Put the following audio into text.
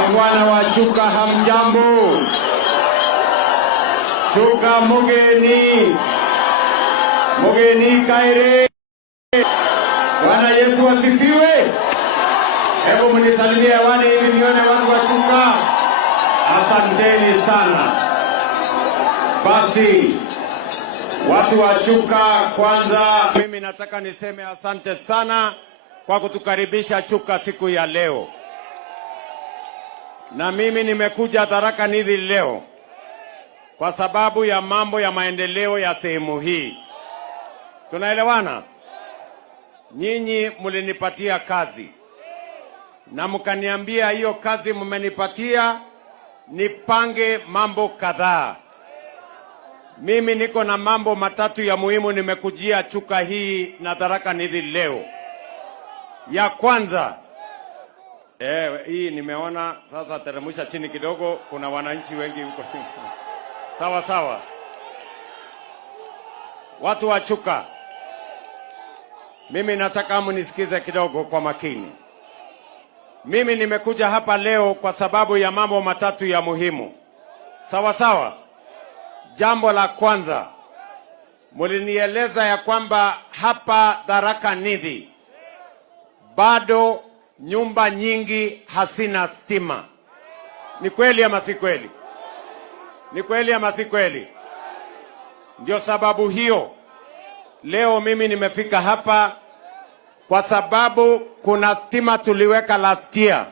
Wangwana wa Chuka hamjambo. Chuka mugeni. Mugeni kaire. Bwana Yesu asifiwe. Hebu mnisalimie hewani ili nione watu wa Chuka. Asanteni sana. Basi watu wa Chuka, kwanza mimi nataka niseme asante sana kwa kutukaribisha Chuka siku ya leo. Na mimi nimekuja Tharaka Nithi leo kwa sababu ya mambo ya maendeleo ya sehemu hii. Tunaelewana? Nyinyi mlinipatia kazi na mkaniambia hiyo kazi mmenipatia nipange mambo kadhaa. Mimi niko na mambo matatu ya muhimu nimekujia Chuka hii na Tharaka Nithi leo. Ya kwanza, hii nimeona sasa teremusha chini kidogo, kuna wananchi wengi huko. Sawa sawa. Watu wa Chuka, mimi nataka mnisikize kidogo kwa makini. Mimi nimekuja hapa leo kwa sababu ya mambo matatu ya muhimu. Sawa sawa. Jambo la kwanza, mulinieleza ya kwamba hapa Tharaka Nithi bado nyumba nyingi hasina stima. Ni kweli ama si kweli? Ni kweli ama si kweli? Ndio sababu hiyo leo mimi nimefika hapa kwa sababu kuna stima tuliweka last year